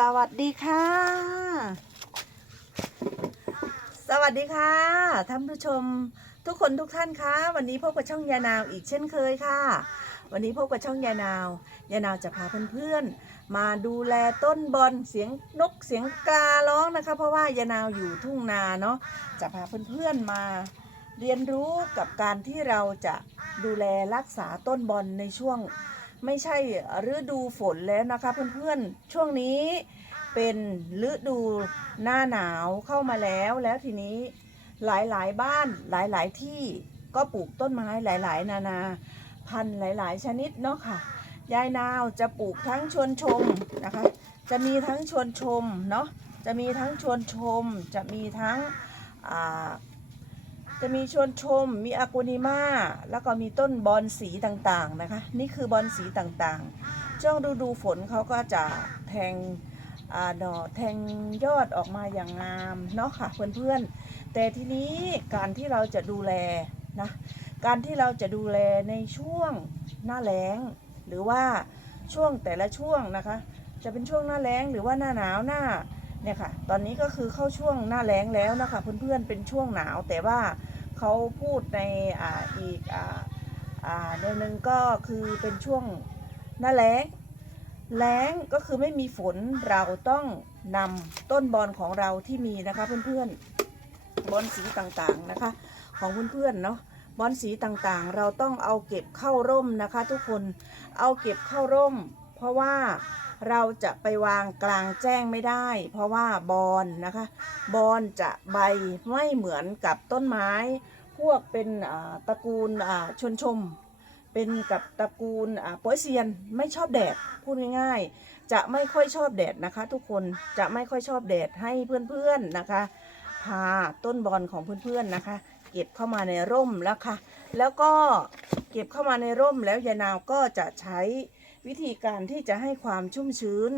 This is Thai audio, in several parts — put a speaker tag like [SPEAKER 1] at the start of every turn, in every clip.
[SPEAKER 1] สวัสดีค่ะ สวัสดีค่ะท่านผู้ชมทุกคนทุกท่านคะวันนี้พบกับช่องยานาวอีกเช่นเคยค่ะ วันนี้พบกับช่องยานาว ยานาวจะพาเพื่อนๆ มาดูแลต้นบอลเสียงนกเสียงการ้องนะคะ เพราะว่ายานาวอยู่ทุ่งนาเนาะจะพาเพื่อนๆมาเรียนรู้กับการที่เราจะดูแลรักษาต้นบอลในช่วง ไม่ใช่ฤดูฝนแล้วนะคะ เพื่อนๆ ช่วงนี้เป็นฤดูหน้าหนาวเข้ามาแล้วแล้วทีนี้หลายๆบ้านหลายๆที่ก็ปลูกต้นไม้หลาย ๆ นานา พันธุ์หลาย ๆ ชนิดเนาะค่ะยายนาวจะปลูกทั้งชวนชมนะคะ จะมีทั้งชวนชมเนาะจะมีทั้งชวนชม จะมีทั้ง จะมีชวนชม มีอากูนิมาแล้วก็มีต้นบอนสีต่างๆนะคะ นี่คือบอนสีต่างๆ ช่วงฤดูฝนเขาก็จะแทงอาดอกแทงยอดออกมาอย่างงามเนาะค่ะเพื่อนๆ แต่ทีนี้การที่เราจะดูแลนะการที่เราจะดูแลในช่วงหน้าแล้ง หรือว่าช่วงแต่ละช่วงนะคะ จะเป็นช่วงหน้าแล้งหรือว่าหน้าหนาวหน้า เนี่ยค่ะ ตอนนี้ก็คือเข้าช่วงหน้าแล้งแล้วนะคะ เพื่อนๆ เป็นช่วงหนาว แต่ว่าเขาพูดในอ่าอีกอ่าอ่าในหนึ่งก็คือเป็นช่วงหน้าแล้ง แล้งก็คือไม่มีฝนเราต้องนำต้นบอลของเราที่มีนะคะเพื่อนๆ บอลสีต่างๆนะคะ ของเพื่อนๆเนาะบอลสีต่างๆ เราต้องเอาเก็บเข้าร่มนะคะ ทุกคน เอาเก็บเข้าร่ม ราะว่าเราจะไปวางกลางแจ้งไม่ได้ เพราะว่าบอลนะคะ บอลจะใบไม่เหมือนกับต้นไม้ พวกเป็นตระกูลชนชม เป็นกับตระกูลอ่าโปยเซียนไม่ชอบแดดพูดง่ายๆ จะไม่ค่อยชอบแดดนะคะ ทุกคนจะไม่ค่อยชอบแดดให้เพื่อนๆนะคะพาต้นบอลของเพื่อนๆนะคะ เก็บเข้ามาในร่มแล้วค่ะ แล้วก็เก็บเข้ามาในร่มแล้วยานาวก็จะใช้ วิธีการที่จะให้ความชุ่มชื้น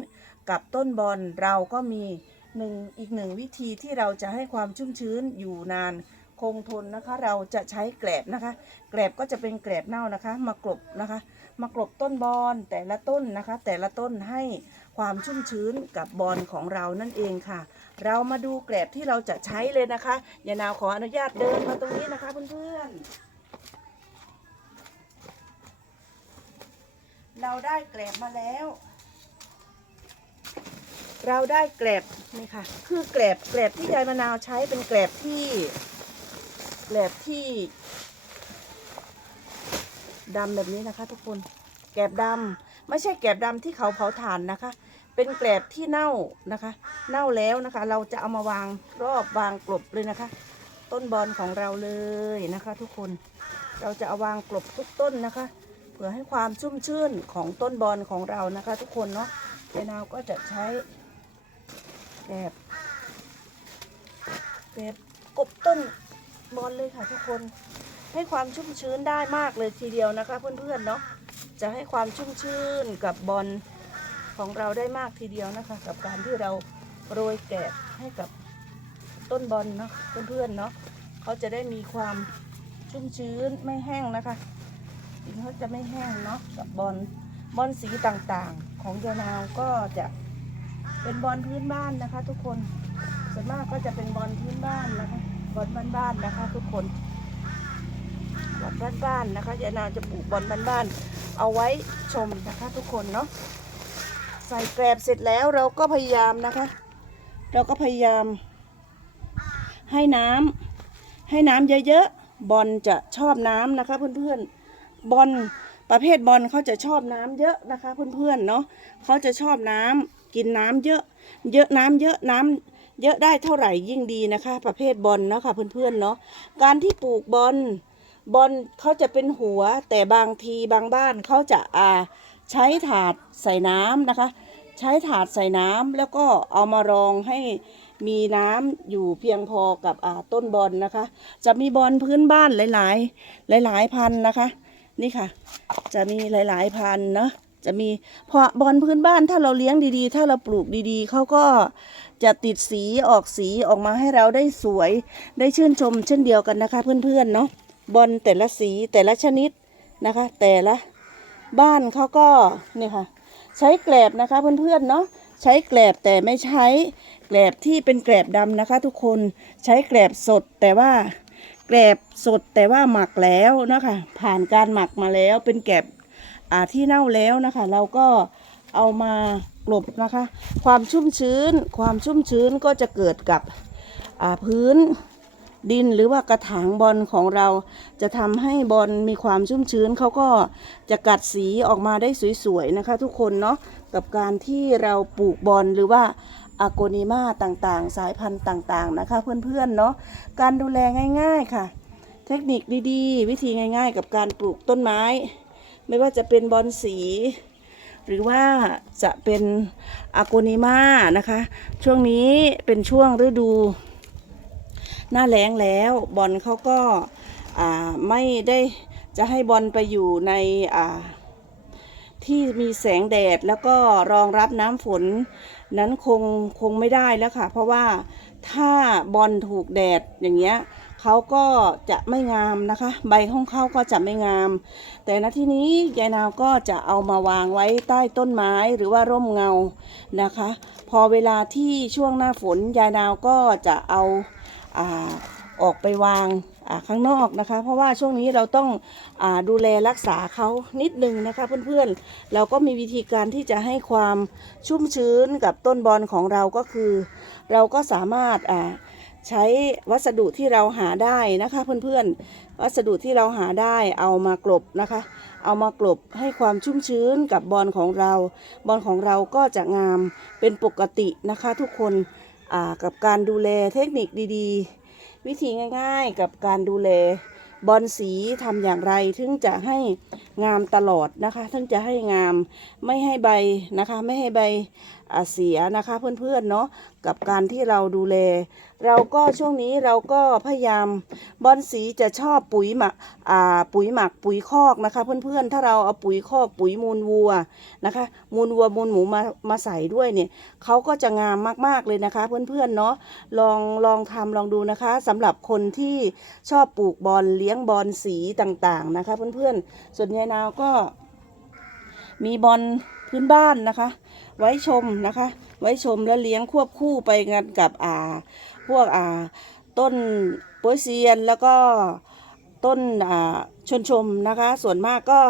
[SPEAKER 1] กับต้นบอลเราก็มีหนึ่งอีกหนึ่งวิธีที่เราจะให้ความชุ่มชื้นอยู่นานคงทนนะคะ เราจะใช้แกลบนะคะ แกลบก็จะเป็นแกลบเน่านะคะ มากรบนะคะ มากรบต้นบอลแต่ละต้นนะคะ แต่ละต้นให้ความชุ่มชื้นกับบอลของเรานั่นเองค่ะ เรามาดูแกลบที่เราจะใช้เลยนะคะยานาวขออนุญาตเดินมาตรงนี้นะคะเพื่อนๆ เราได้แกลบมาแล้ว เราได้แกลบนี่ค่ะ คือแกลบแกลบที่ยายมะนาวใช้เป็นแกลบที่แกลบที่ดำแบบนี้นะคะ ทุกคนแกลบดำไม่ใช่แกลบดำที่เขาเผาถ่านนะคะ เป็นแกลบที่เน่านะคะ เน่าแล้วนะคะ เราจะเอามาวางรอบวางกลบเลยนะคะ ต้นบอลของเราเลยนะคะ ทุกคนเราจะเอาวางกลบทุกต้นนะคะ เพื่อให้ความชุ่มชื่นของต้นบอลของเรานะคะ ทุกคนเนาะเจนาวก็จะใช้แบบแบบกบต้นบอลเลยค่ะทุกคนให้ความชุ่มชื้นได้มากเลยทีเดียวนะคะ เพื่อนๆเนาะจะให้ความชุ่มชื่นกับบอลของเราได้มากทีเดียวนะคะ กับการที่เราโรยแกะให้กับต้นบอลเนาะเพื่อนๆเนาะเขาจะได้มีความชุ่มชื้นไม่แห้งนะคะ ดินเขาจะไม่แห้งเนาะกับบอลบอลสีต่างๆ ของยานาวก็จะเป็นบอลพื้นบ้านนะคะ ทุกคนส่วนมากก็จะเป็นบอลพื้นบ้านนะคะบอลบ้านๆนะคะ ทุกคนบอลบ้านๆนะคะยานาวจะปลูกบอลบ้านๆเอาไว้ชมนะคะ ทุกคนเนาะใส่แกลบเสร็จแล้วเราก็พยายามนะคะ เราก็พยายาม ให้น้ำให้น้ำเยอะๆบอลจะชอบน้ำนะคะเพื่อนๆ บอลประเภทบอลเขาจะชอบน้ำเยอะนะคะเพื่อนๆเนาะเขาจะชอบน้ำกินน้ำเยอะ เยอะน้ำเยอะน้ำเยอะได้เท่าไหร่ยิ่งดีนะคะ ประเภทบอลเนาะค่ะเพื่อนๆเนาะการที่ปลูกบอลบอลเขาจะเป็นหัวแต่บางทีบางบ้านเขาจะอ่าใช้ถาดใส่น้ำนะคะ ใช้ถาดใส่น้ำแล้วก็เอามารองให้มีน้ำอยู่เพียงพอกับอ่าต้นบอลนะคะ จะมีบอลพื้นบ้านหลาย ๆ หลาย ๆ พันนะคะ นี่ค่ะ จะมีหลาย ๆ พันธุ์เนาะจะมีเพราะบอลพื้นบ้านถ้าเราเลี้ยงดีๆ ถ้าเราปลูกดีๆ เขาก็จะติดสีออกสีออกมาให้เราได้สวยได้ชื่นชมเช่นเดียวกันนะคะเพื่อนๆเนาะบอลแต่ละสีแต่ละชนิดนะคะ แต่ละบ้านเขาก็เนี่ยค่ะ ใช้แกลบนะคะเพื่อนๆเนาะใช้แกลบแต่ไม่ใช้แกลบที่เป็นแกลบดำนะคะ ทุกคนใช้แกลบสดแต่ว่า แกลบสดแต่ว่าหมักแล้วนะคะผ่านการหมักมาแล้วเป็นแกลบที่เน่าแล้วนะคะ เราก็เอามากลบนะคะ ความชุ่มชื้น ความชุ่มชื้นก็จะเกิดกับพื้นดินหรือว่ากระถางบอลของเราจะทำให้บอลมีความชุ่มชื้นเขาก็จะกัดสีออกมาได้สวยๆนะคะ ทุกคนเนาะกับการที่เราปลูกบอลหรือว่า อาโกนิมาต่างๆ สายพันธุ์ต่างๆนะคะ เพื่อนๆเนาะการดูแลง่าย ๆค่ะ เทคนิคดีๆ วิธีง่าย ๆ กับการปลูกต้นไม้ ไม่ว่าจะเป็นบอลสีหรือว่าจะเป็นอาโกนิมานะคะ ช่วงนี้เป็นช่วงฤดู หน้าแล้งแล้วบอลเขาก็ไม่ได้จะให้บอลไปอยู่ในอ่า ที่มีแสงแดดแล้วก็รองรับน้ำฝนนั้นคงคงไม่ได้แล้วค่ะ เพราะว่าถ้าบอลถูกแดดอย่างเงี้ยเขาก็จะไม่งามนะคะ ใบของเขาก็จะไม่งาม แต่ณที่นี้ยายนาวก็จะเอามาวางไว้ใต้ต้นไม้หรือว่าร่มเงานะคะ พอเวลาที่ช่วงหน้าฝนยายนาวก็จะเอาอ่าออกไปวาง ข้างนอกนะคะ เพราะว่าช่วงนี้เราต้องอดูแลรักษาเขานิดนึงนะคะ เพื่อนๆเราก็มีวิธีการที่จะให้ความชุ่มชื้นกับต้นบอลของเราก็คือ เราก็สามารถใช้วัสดุที่เราหาได้นะคะเพื่อนๆ วัสดุที่เราหาได้เอามากลบนะคะ เอามากลบให้ความชุ่มชื้นกับบอลของเรา บอลของเราก็จะงามเป็นปกตินะคะทุกคน กับการดูแลเทคนิคดีๆ วิธีง่ายๆ กับการดูแลบอลสีทำอย่างไรถึงจะให้งามตลอดนะคะถึงจะให้งามไม่ให้ใบนะคะ ไม่ให้ใบเสียนะคะเพื่อนๆเนาะกับการที่เราดูแล เราก็ช่วงนี้เราก็พยายามบอลสีจะชอบปุ๋ยหมักอ่าปุ๋ยหมักปุ๋ยคอกนะคะ เพื่อนๆ ถ้าเราเอาปุ๋ยคอกปุ๋ยมูลวัวนะคะ มูลวัวมูลหมูมามาใส่ด้วยเนี่ยเขาก็จะงามมากๆเลยนะคะ เพื่อนๆเนาะลองลองทำลองดูนะคะสำหรับคนที่ชอบปลูกบอลเลี้ยงบอลสีต่างๆนะคะ เพื่อนๆส่วนยายนาวก็ มีบอลพื้นบ้านนะคะ ไว้ชมนะคะ ไว้ชมและเลี้ยงควบคู่ไปกันกับอ่าพวกอ่าต้นโปยเซียนแล้วก็ต้นอ่าชนชมนะคะ ส่วนมากก็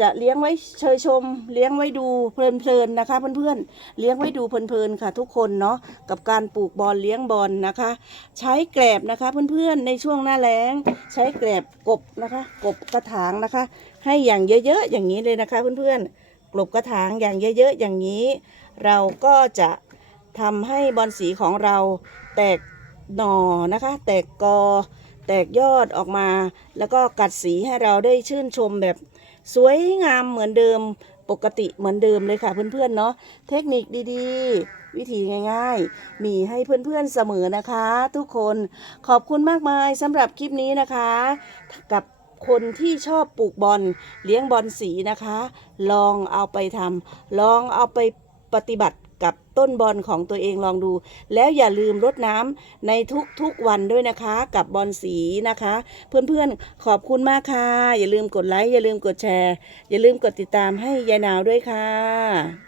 [SPEAKER 1] จะเลี้ยงไว้เชยชม เลี้ยงไว้ดูเพลินๆนะคะเพื่อนๆเลี้ยงไว้ดูเพลินๆค่ะ ทุกคนเนาะกับการปลูกบอลเลี้ยงบอลนะคะ ใช้แกลบนะคะเพื่อนๆในช่วงหน้าแล้ง ใช้แกลบกบนะคะ กบกระถางนะคะ ให้อย่างเยอะๆอย่างนี้เลยนะคะเพื่อนๆกลบกระถางอย่างเยอะๆอย่างนี้ เราก็จะทำให้บอลสีของเราแตกหน่อนะคะ แตกกอ แตกยอดออกมา แล้วก็กัดสีให้เราได้ชื่นชมแบบสวยงามเหมือนเดิมปกติเหมือนเดิมเลยค่ะเพื่อนๆเนาะเทคนิคดีๆ วิธีง่ายๆ มีให้เพื่อนๆเสมอนะคะ ทุกคนขอบคุณมากมายสำหรับคลิปนี้นะคะ กับ คนที่ชอบปลูกบอลเลี้ยงบอลสีนะคะ ลองเอาไปทำลองเอาไปปฏิบัติกับต้นบอลของตัวเองลองดู แล้วอย่าลืมรดน้ำในทุกๆวันด้วยนะคะ กับบอลสีนะคะ เพื่อนๆขอบคุณมากค่ะ อย่าลืมกดไลค์อย่าลืมกดแชร์ อย่าลืมกดติดตามให้ยายนาวด้วยค่ะ